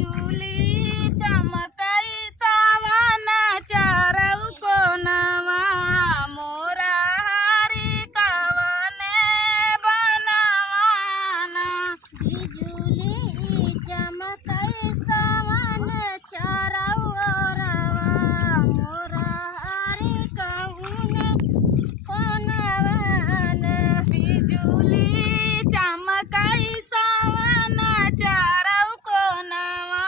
बिजुली चमकई सावन चारऊ कोनवा मोरा हरि कवने बनवाना। बिजुली चमकई सावन चारऊ ओरवा मोरा हरि कवने कोनवन। बिजुली चमकई सावन चारऊ कोनवा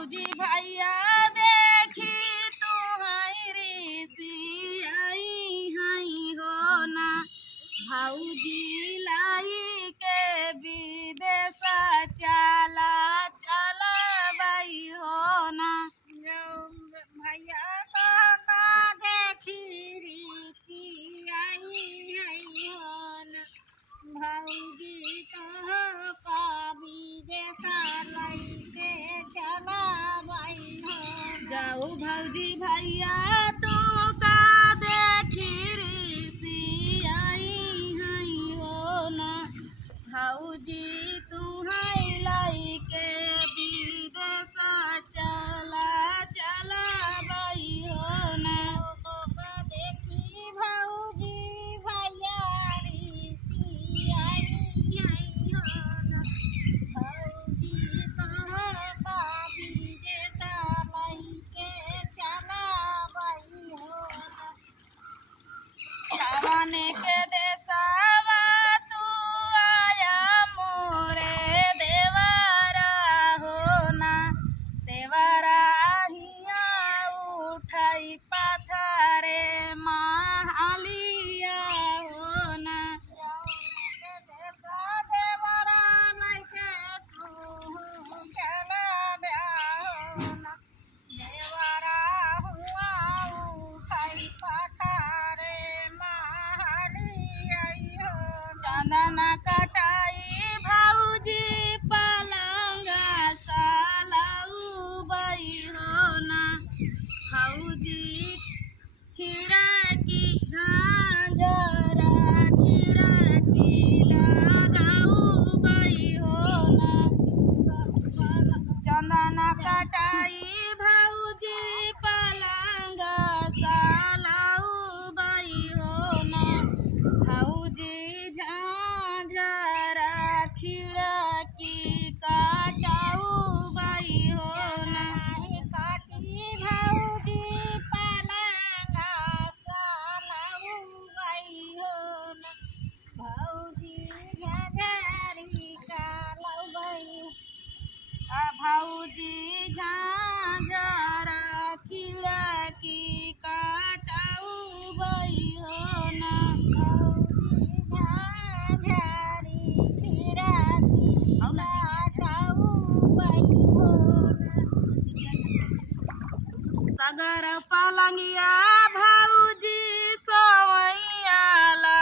भौजी भैया देखी तुम्हारी ऋषि आई हई हो ना भौजी लाई के विदेश चला चला बाई हो ना भैया का देखी रीति आई है होन भौजी तो का विदेश लैके चला बाई होन जाऊ भौजी भैया तो का देखी ऋषि आई हई हो ना भौजी तुम्हारी लाई के विदेश चला चला बाई हो ना देखी भौजी भैया ऋषि आई है होन भौजी तो का विदेश लैके चला बाई होन सावन के देसावा तू आया मोरे देवारा हो ना देवारा हिया उठाई पथारे मालिया हो ना चंदना कटाई भौजी पलंगा सालाऊ बई हो ना भौजी खिड़की झांझरा खिड़की लगाऊ बई हो ना चंदना कटाई भौजी पलंगा सालाऊ बई हो ना भौजी झांझरा खिड़की काटाऊ बई हो ना काटी भौजी पलंगा सालाऊ बाई होन भौजी झझरी कालाऊ बाई भौजी झांझरा खिड़की काटाऊ बई हो ना भौजी झझरी खिड़की कालाऊ बाई होन सगर पलंगिया भौजी सोवैया ला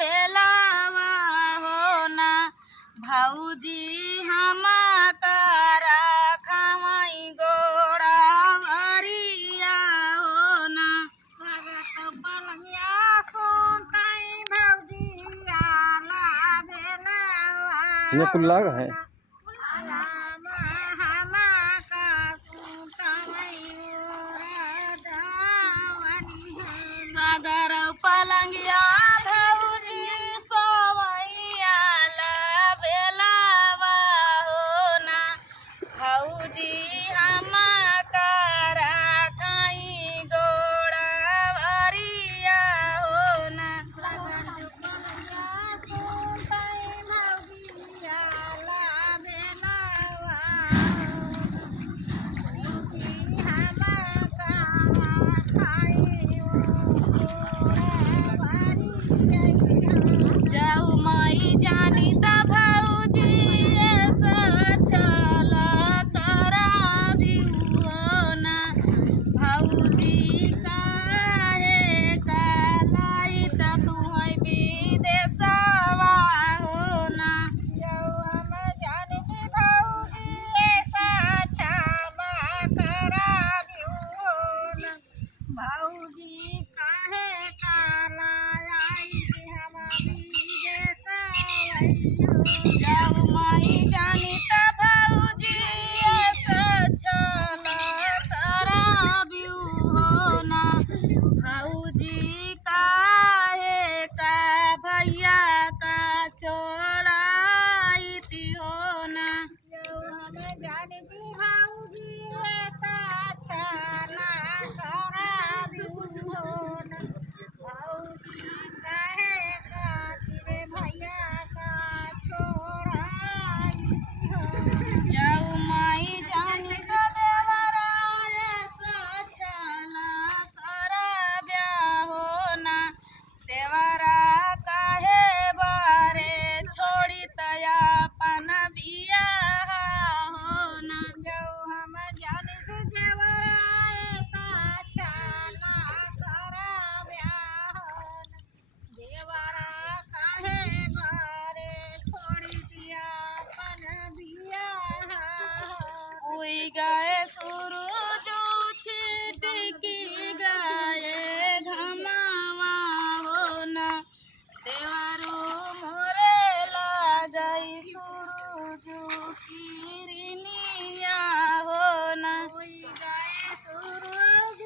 बेलावा हो ना भौजी हम तारा खमई गोड़ा भरिया हो ना पलंगिया सोताई भौजी आला बेलावा ये कुल्ला है सागर पलंगिया भौजी सोवैया ला बेलावा हो ना भौजी हम तारा खाई गोड़ा भरिया हो ना जाऊ माई जानी त भौजी ऐसा चला कराबी हो ना भौजी काहे कालाई त तुहै विदेशवा हो ना भौजी काहे काला आई हम विदेश जाऊ माई जानी त भौजी ऐसा चला कराबी हो ना भौजी काहे का भैया का चोराई हो ना हम जानती भौजी चला कराबी होन भौजी काहे कातिरे भैया का छोड़ाई होन जाऊ माई जानी त किरनिया हो ना कोई गाए सूरज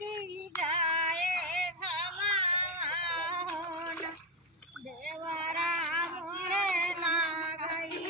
की जाए घमावन देवरा मोरे ना गई